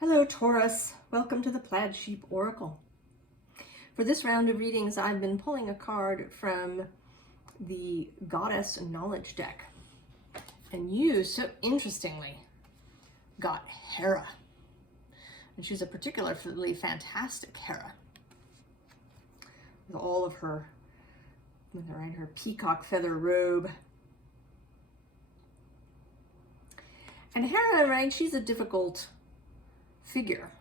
Hello Taurus, welcome to the Plaid Sheep Oracle. For this round of readings, I've been pulling a card from the Goddess Knowledge deck. And you, so interestingly, got Hera. And she's a particularly fantastic Hera. With all of her, her peacock feather robe. And Hera, right, she's a difficult figure.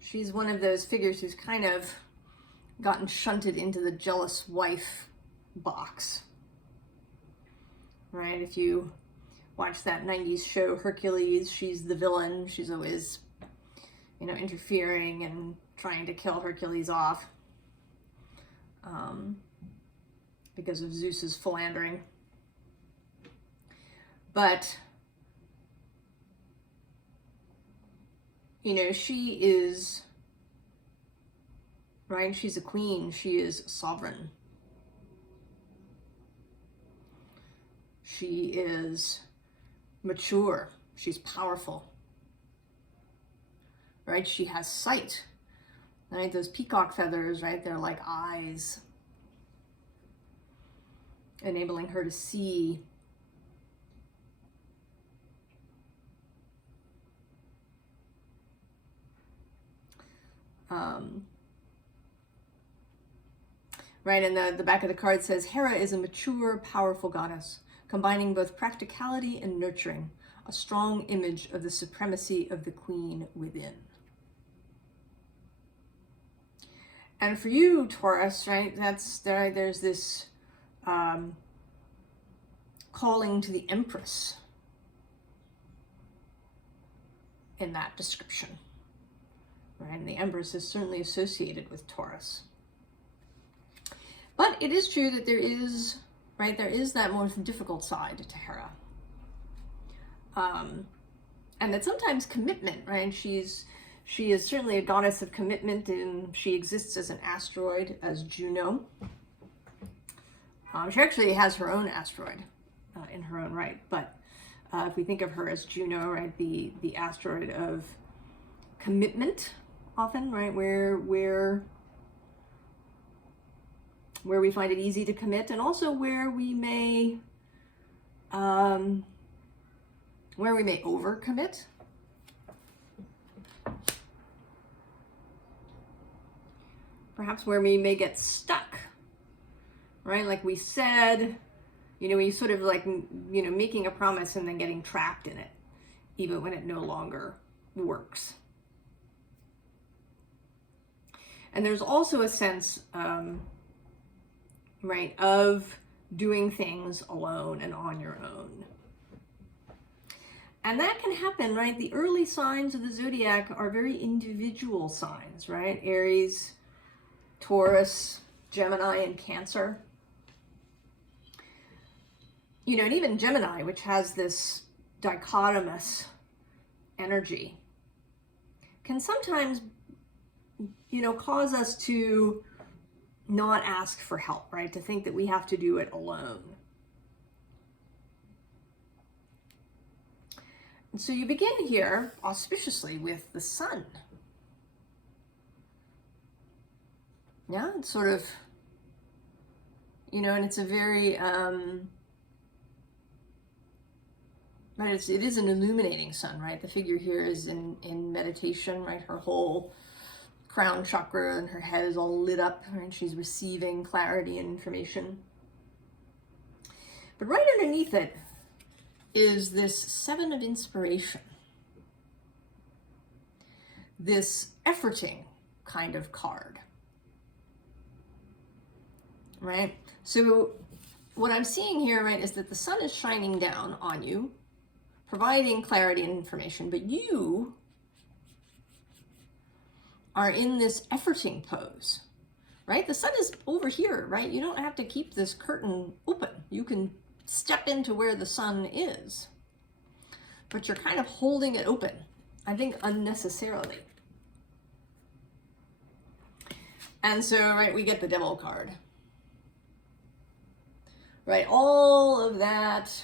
She's one of those figures who's kind of gotten shunted into the jealous wife box, right? If you watch that 90s show Hercules, she's the villain. She's always, interfering and trying to kill Hercules off because of Zeus's philandering. But she is, right? She's a queen. She is sovereign. She is mature. She's powerful, right? She has sight, right? Those peacock feathers, right? They're like eyes, enabling her to see. Right, and the back of the card says, Hera is a mature, powerful goddess, combining both practicality and nurturing, a strong image of the supremacy of the queen within. And for you, Taurus, right, there's this calling to the Empress in that description. Right, and the Empress is certainly associated with Taurus. But it is true that there is that more difficult side to Hera. And that sometimes commitment, right? She is certainly a goddess of commitment, and she exists as an asteroid, as Juno. She actually has her own asteroid in her own right, but if we think of her as Juno, right, the asteroid of commitment, often, right, where we find it easy to commit, and also where we may overcommit. Perhaps where we may get stuck, right? Like we said, we sort of like, making a promise and then getting trapped in it, even when it no longer works. And there's also a sense, right, of doing things alone and on your own. And that can happen, right? The early signs of the zodiac are very individual signs, right? Aries, Taurus, Gemini, and Cancer. And even Gemini, which has this dichotomous energy, can sometimes, cause us to not ask for help, right? To think that we have to do it alone. And so you begin here auspiciously with the sun. Yeah, it's sort of, and it's a very, right, it is an illuminating sun, right? The figure here is in meditation, right? Her whole crown chakra and her head is all lit up, right? She's receiving clarity and information. But right underneath it is this Seven of Inspiration, this efforting kind of card, right? So what I'm seeing here, right, is that the sun is shining down on you, providing clarity and information, but you are in this efforting pose, right? The sun is over here, right? You don't have to keep this curtain open. You can step into where the sun is, but you're kind of holding it open, I think unnecessarily. And so, right, we get the Devil card, right? All of that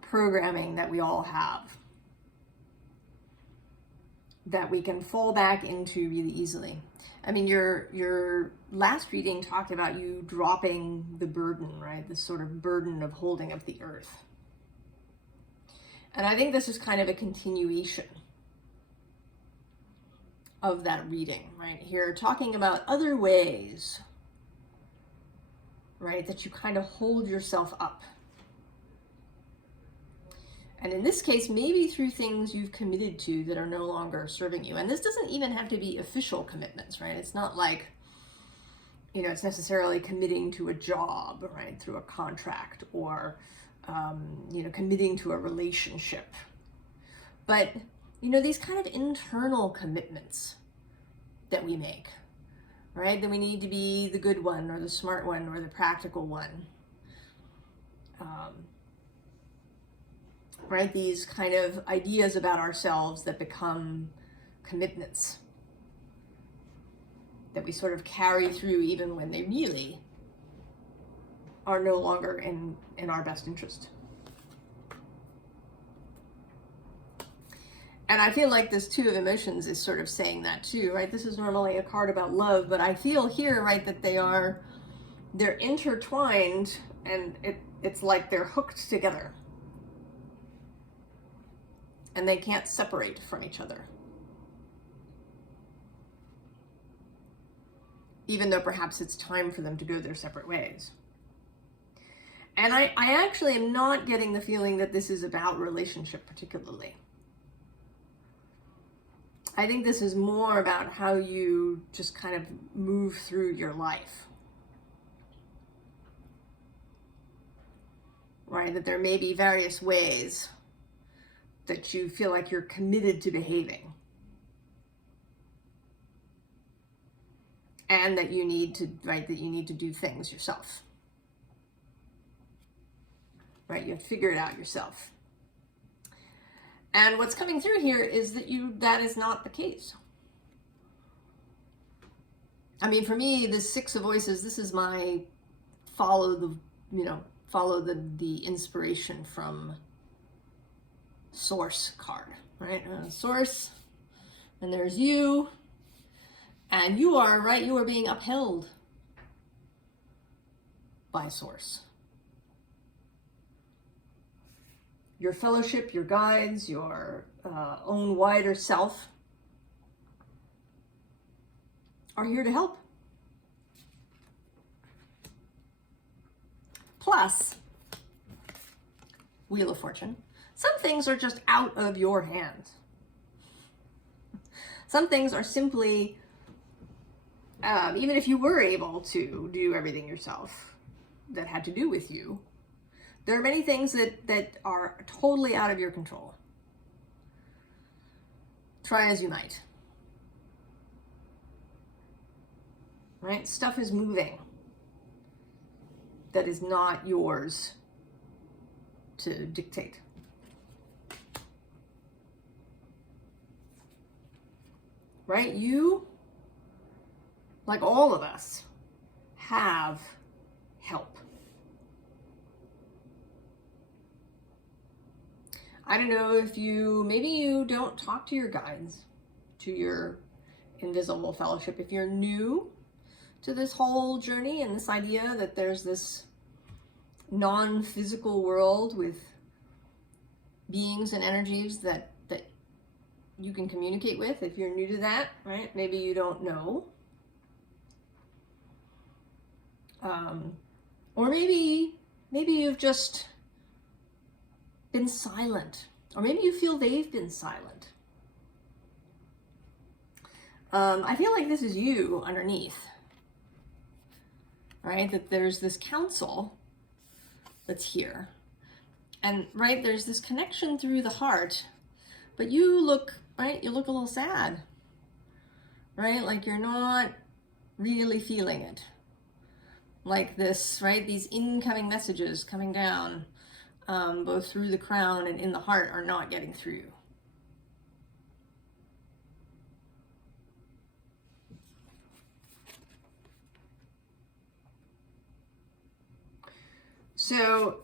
programming that we all have, that we can fall back into really easily. I mean, your last reading talked about you dropping the burden, right? This sort of burden of holding up the earth. And I think this is kind of a continuation of that reading, right? Here, talking about other ways, right, that you kind of hold yourself up. And in this case, maybe through things you've committed to that are no longer serving you. And this doesn't even have to be official commitments, right? It's not like, you know, it's necessarily committing to a job, right, through a contract, or, you know, committing to a relationship. But, you know, these kind of internal commitments that we make, right? That we need to be the good one, or the smart one, or the practical one. Right? These kind of ideas about ourselves that become commitments that we sort of carry through even when they really are no longer in our best interest. And I feel like this Two of Emotions is sort of saying that too, right? This is normally a card about love, but I feel here, right, that they're intertwined, and it's like they're hooked together. And they can't separate from each other. Even though perhaps it's time for them to go their separate ways. And I actually am not getting the feeling that this is about relationship particularly. I think this is more about how you just kind of move through your life. Right? That there may be various ways that you feel like you're committed to behaving. And that you need to, right, that you need to do things yourself. Right, you have to figure it out yourself. And what's coming through here is that that is not the case. I mean, for me, the Six of Voices, this is my follow the inspiration from Source card, right? Source, and there's you, and you are, right, you are being upheld by Source. Your fellowship, your guides, your own wider self are here to help. Plus, Wheel of Fortune. Some things are just out of your hands. Some things are simply, even if you were able to do everything yourself that had to do with you, there are many things that are totally out of your control. Try as you might. Right? Stuff is moving that is not yours to dictate. Right? You, like all of us, have help. I don't know if maybe you don't talk to your guides, to your invisible fellowship. If you're new to this whole journey and this idea that there's this non-physical world with beings and energies that you can communicate with, if you're new to that, right? Maybe you don't know. Or maybe you've just been silent. Or maybe you feel they've been silent. I feel like this is you underneath. Right? That there's this counsel that's here. And right, there's this connection through the heart. But you look, right, you look a little sad. Right? Like you're not really feeling it. Like this, right? These incoming messages coming down, both through the crown and in the heart, are not getting through. So,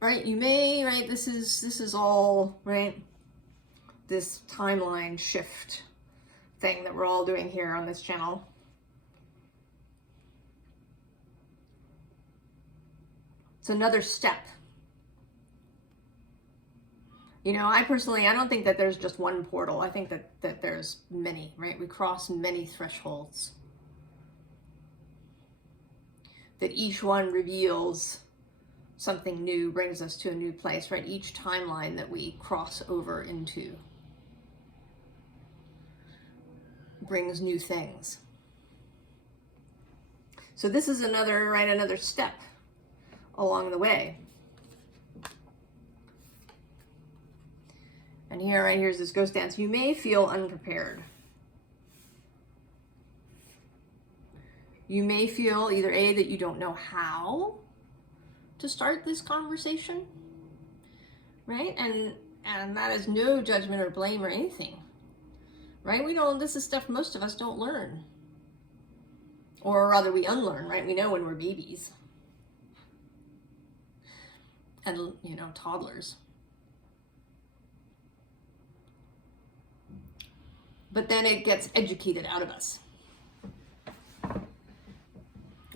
right, you may, right, this is all, right, this timeline shift thing that we're all doing here on this channel. It's another step. You know, I don't think that there's just one portal. I think that there's many, right? We cross many thresholds. That each one reveals something new, brings us to a new place, right? Each timeline that we cross over into brings new things. So this is another step along the way. And here, right here's this ghost dance. You may feel unprepared. You may feel either A, that you don't know how to start this conversation, right? And that is no judgment or blame or anything, right? This is stuff most of us don't learn. Or rather we unlearn, right? We know when we're babies. And, you know, toddlers. But then it gets educated out of us.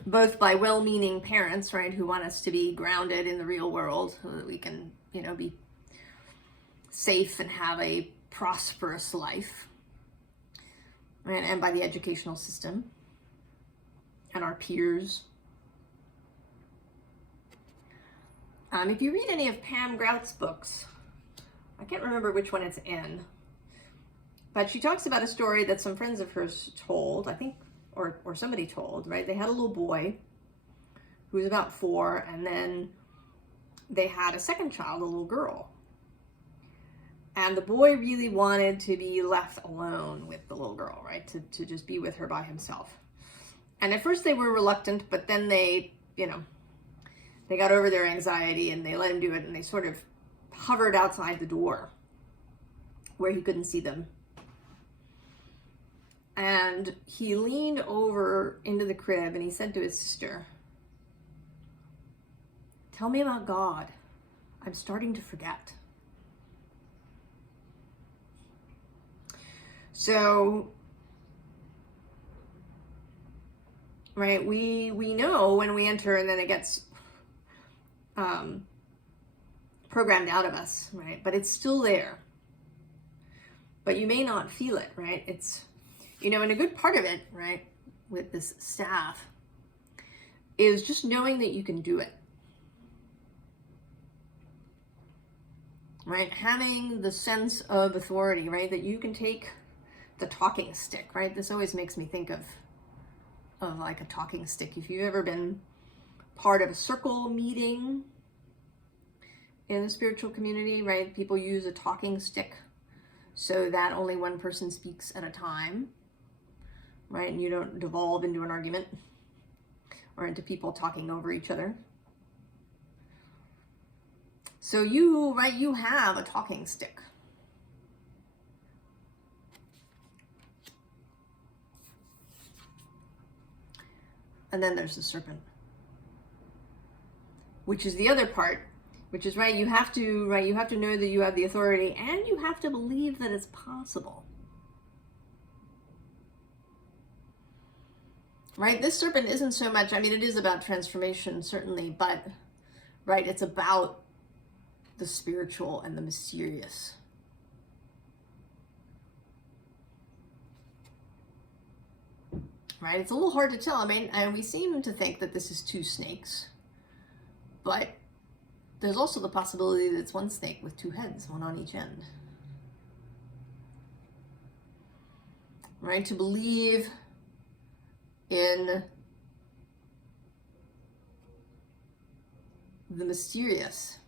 Both by well-meaning parents, right, who want us to be grounded in the real world so that we can, you know, be safe and have a prosperous life. Right? And by the educational system and our peers. If you read any of Pam Grout's books, I can't remember which one it's in, but she talks about a story that some friends of hers told, I think, or somebody told, right? They had a little boy who was about 4, and then they had a second child, a little girl. And the boy really wanted to be left alone with the little girl, right? To just be with her by himself. And at first they were reluctant, but then they, you know, they got over their anxiety and they let him do it, and they sort of hovered outside the door where he couldn't see them. And he leaned over into the crib and he said to his sister, "Tell me about God. I'm starting to forget." So, right, we know when we enter, and then it gets programmed out of us, right? But it's still there. But you may not feel it, right? It's, you know, and a good part of it, right, with this staff is just knowing that you can do it. Right? Having the sense of authority, right? That you can take the talking stick, right? This always makes me think of like a talking stick. If you've ever been part of a circle meeting in the spiritual community, right? People use a talking stick so that only one person speaks at a time, right? And you don't devolve into an argument or into people talking over each other. So you, right, you have a talking stick. And then there's the serpent, which is the other part, which is, right, you have to know that you have the authority, and you have to believe that it's possible. Right? This serpent isn't so much, I mean, it is about transformation, certainly, but, right, it's about the spiritual and the mysterious. Right? It's a little hard to tell. I mean, and we seem to think that this is 2 snakes, but there's also the possibility that it's 1 snake with 2 heads, 1 on each end. Right? To believe in the mysterious,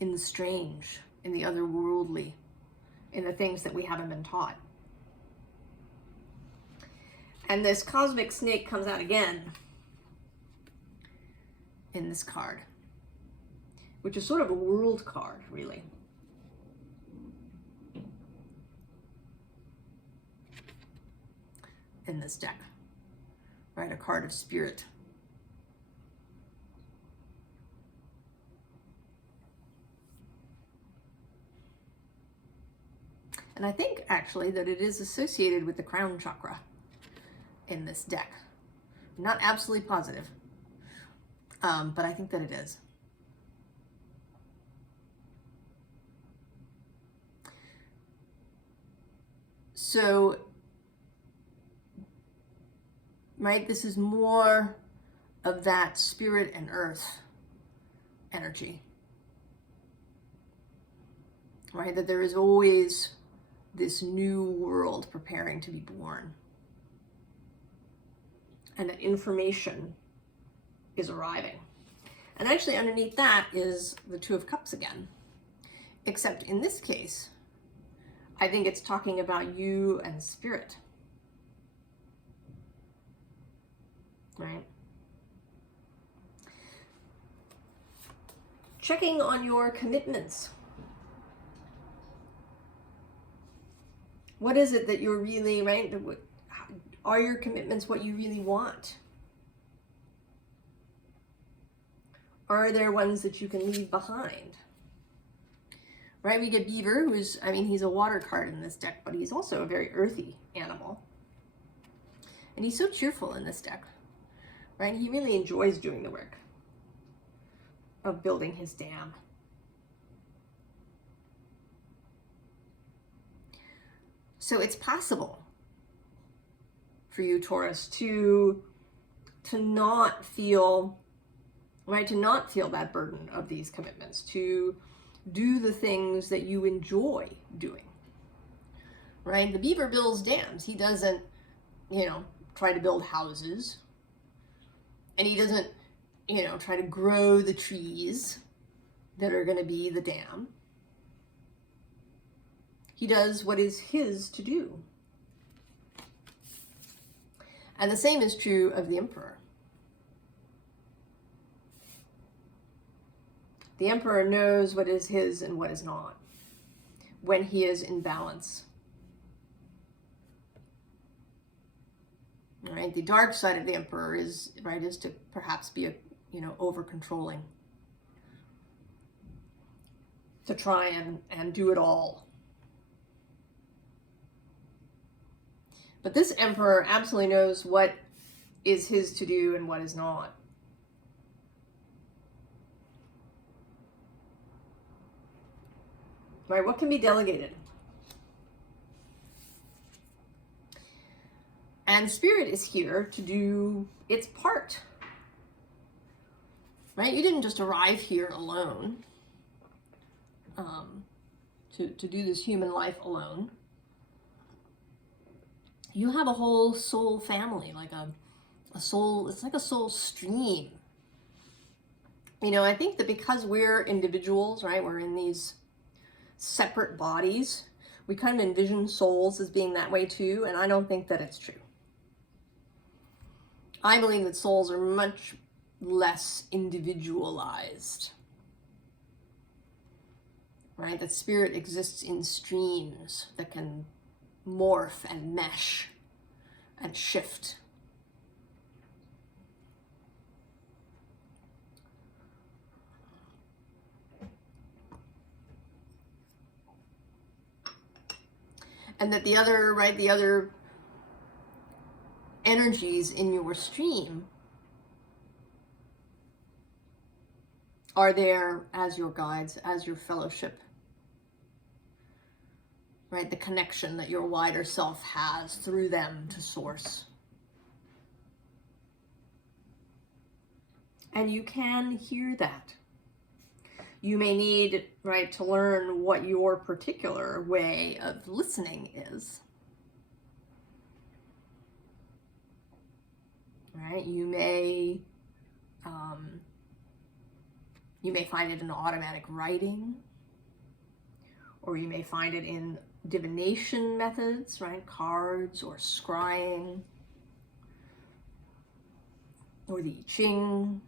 in the strange, in the otherworldly, in the things that we haven't been taught. And this cosmic snake comes out again in this card, which is sort of a world card, really. In this deck, right? A card of spirit. And I think actually that it is associated with the crown chakra in this deck. I'm not absolutely positive, but I think that it is. So, right, this is more of that spirit and earth energy. Right, that there is always this new world preparing to be born. And that information is arriving. And actually underneath that is the Two of Cups again. Except in this case, I think it's talking about you and spirit. Right? Checking on your commitments. What is it that you're really, right? Are your commitments what you really want? Are there ones that you can leave behind? Right, we get Beaver, who's, I mean, he's a water card in this deck, but he's also a very earthy animal. And he's so cheerful in this deck, right? He really enjoys doing the work of building his dam. So it's possible for you, Taurus, to not feel, right, to not feel that burden of these commitments, to do the things that you enjoy doing, right? The Beaver builds dams. He doesn't, you know, try to build houses, and he doesn't, you know, try to grow the trees that are going to be the dam. He does what is his to do. And the same is true of the Emperor. The Emperor knows what is his and what is not when he is in balance. All right, the dark side of the Emperor is, right, is to perhaps be over controlling, to try and do it all. But this Emperor absolutely knows what is his to do and what is not. Right, what can be delegated? And Spirit is here to do its part. Right, you didn't just arrive here alone, to do this human life alone. You have a whole soul family, like a soul, it's like a soul stream. You know, I think that because we're individuals, right, we're in these separate bodies, we kind of envision souls as being that way too, and I don't think that it's true. I believe that souls are much less individualized, right? That spirit exists in streams that can morph and mesh and shift. And that the other, right, the other energies in your stream are there as your guides, as your fellowship, right? The connection that your wider self has through them to source. And you can hear that. You may need, right, to learn what your particular way of listening is. Right? You may find it in automatic writing, or you may find it in divination methods, right? Cards or scrying, or the I Ching,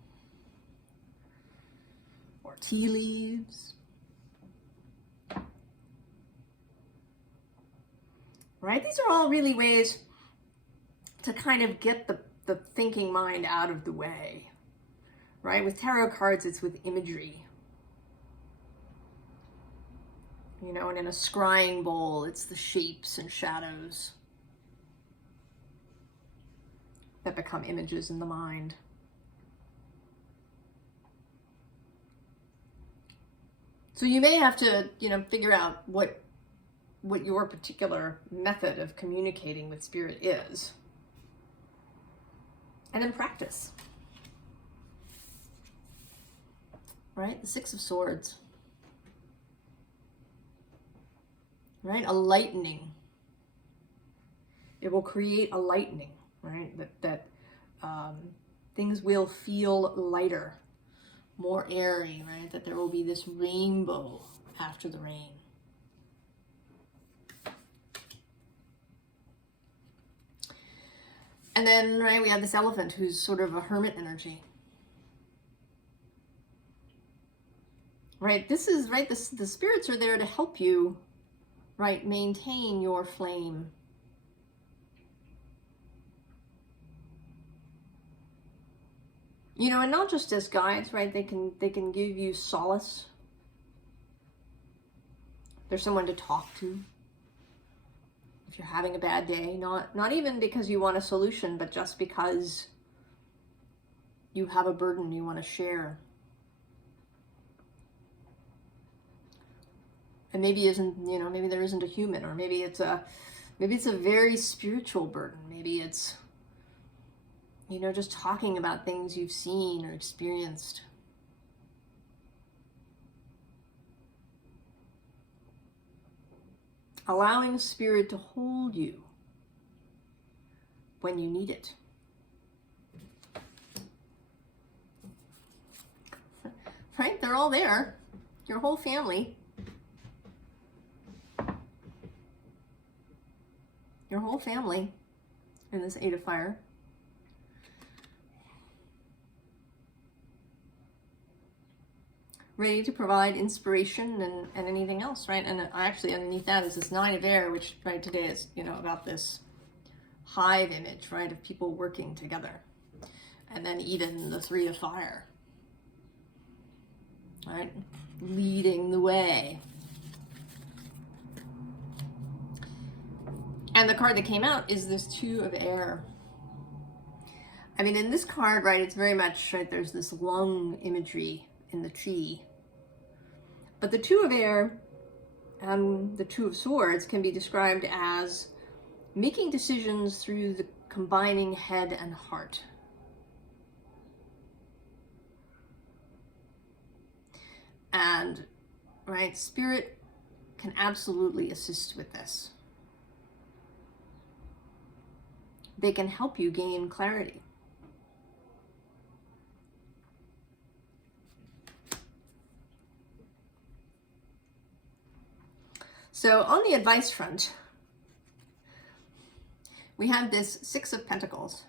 or tea leaves. Right? These are all really ways to kind of get the thinking mind out of the way. Right? With tarot cards, it's with imagery. You know, and in a scrying bowl, it's the shapes and shadows that become images in the mind. So you may have to, you know, figure out what your particular method of communicating with spirit is. And then practice. Right? The Six of Swords. Right? A lightening. It will create a lightening, right? That things will feel lighter, more airy, right? That there will be this rainbow after the rain. And then, right, we have this elephant who's sort of a hermit energy. Right, this is, right, the spirits are there to help you, right, maintain your flame. You know, and not just as guides, right, they can give you solace. There's someone to talk to if you're having a bad day, not even because you want a solution, but just because you have a burden you want to share. And maybe isn't, you know, maybe there isn't a human, or maybe it's a very spiritual burden. Maybe it's, you know, just talking about things you've seen or experienced. Allowing spirit to hold you when you need it. Right? They're all there. Your whole family. Your whole family in this Eight of Fire. Ready to provide inspiration and anything else, right? And actually underneath that is this Nine of Air, which right today is, you know, about this hive image, right, of people working together. And then even the Three of Fire, right, leading the way. And the card that came out is this Two of Air. I mean, in this card, right, it's very much, right, there's this lung imagery in the tree. But the Two of Air and the Two of Swords can be described as making decisions through the combining head and heart. And, right, spirit can absolutely assist with this. They can help you gain clarity. So on the advice front, we have this Six of Pentacles.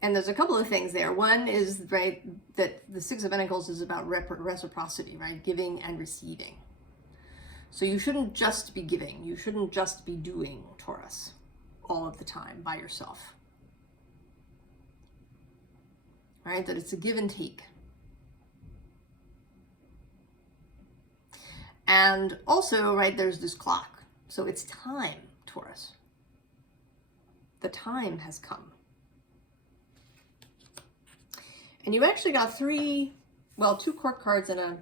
And there's a couple of things there. One is, right, that the Six of Pentacles is about reciprocity, right? Giving and receiving. So you shouldn't just be giving. You shouldn't just be doing, Taurus, all of the time by yourself. Right? That it's a give and take. And also, right, there's this clock. So it's time, Taurus. The time has come. And you actually got two court cards and a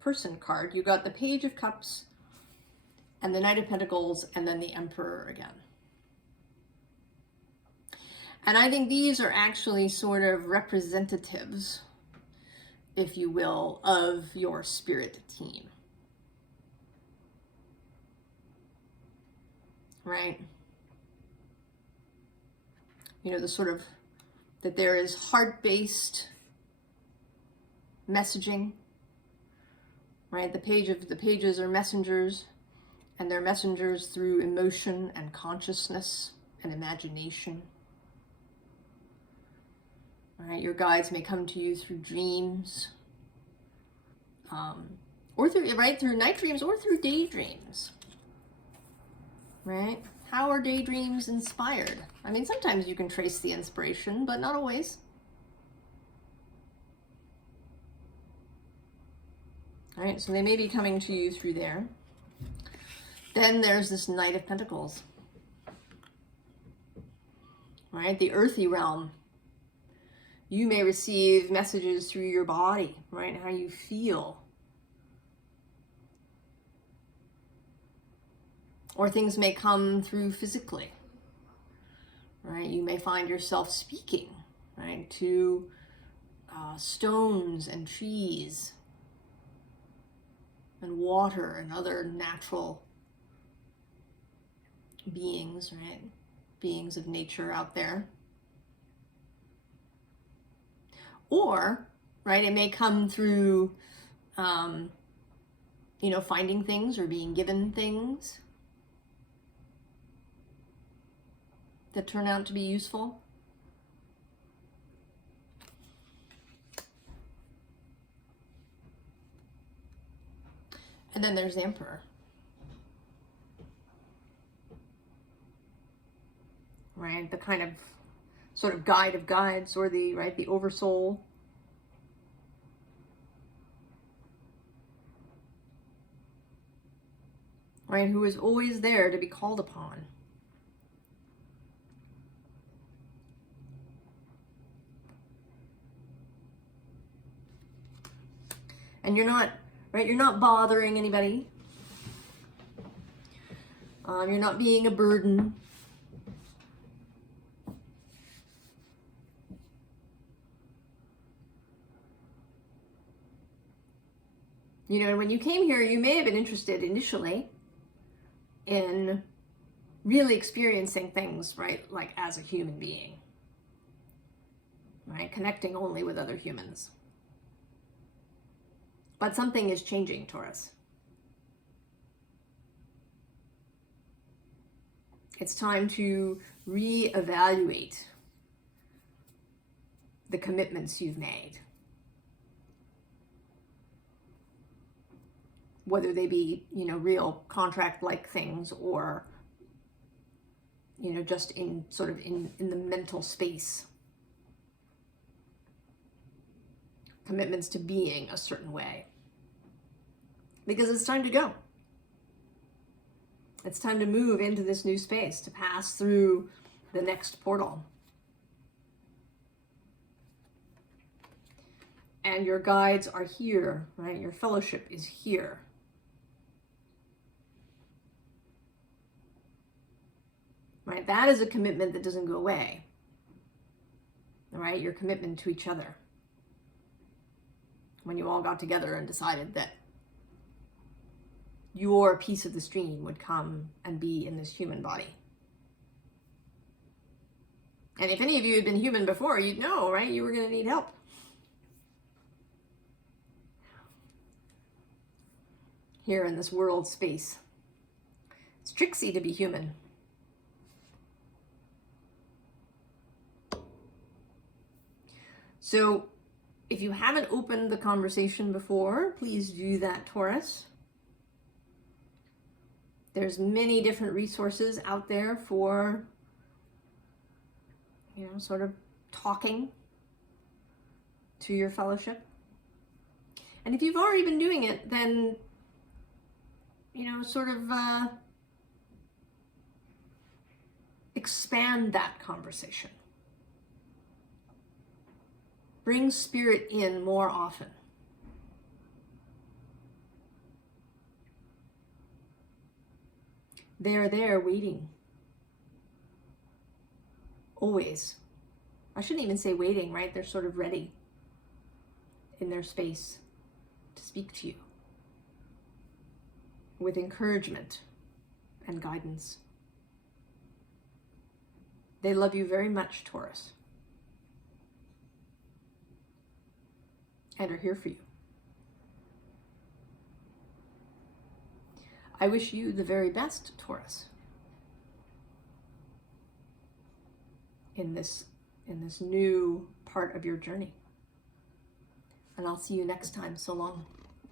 person card. You got the Page of Cups and the Knight of Pentacles and then the Emperor again. And I think these are actually sort of representatives, if you will, of your spirit team. Right? You know, the sort of, that there is heart-based messaging, right? The pages are messengers, and they're messengers through emotion and consciousness and imagination. All right, your guides may come to you through dreams, or through night dreams or through daydreams, right? How are daydreams inspired? I mean, sometimes you can trace the inspiration, but not always. All right, so they may be coming to you through there. Then there's this Knight of Pentacles. All right, the earthy realm. You may receive messages through your body, right? How you feel. Or things may come through physically, right? You may find yourself speaking, right, to stones and trees and water and other natural beings, right? Beings of nature out there. Or, right, it may come through, you know, finding things or being given things that turn out to be useful. And then there's the Emperor. Right, the kind of sort of guide of guides, or the, right, the oversoul. Right, who is always there to be called upon. And you're not, right, you're not bothering anybody. You're not being a burden. You know, when you came here, you may have been interested initially in really experiencing things, right, like as a human being, right, connecting only with other humans. But something is changing, Taurus. It's time to reevaluate the commitments you've made. Whether they be, you know, real contract-like things, or, you know, just in sort of in the mental space. Commitments to being a certain way. Because it's time to go. It's time to move into this new space, to pass through the next portal. And your guides are here, right? Your fellowship is here. Right? That is a commitment that doesn't go away. Right? Your commitment to each other. When you all got together and decided that your piece of the stream would come and be in this human body. And if any of you had been human before, you'd know, right? You were going to need help. Here in this world space. It's tricksy to be human. So if you haven't opened the conversation before, please do that, Taurus. There's many different resources out there for, you know, sort of talking to your fellowship. And if you've already been doing it, then, you know, sort of expand that conversation. Bring spirit in more often. They're there waiting. Always. I shouldn't even say waiting, right? They're sort of ready in their space to speak to you with encouragement and guidance. They love you very much, Taurus, and are here for you. I wish you the very best, Taurus, in this new part of your journey. And I'll see you next time. So long.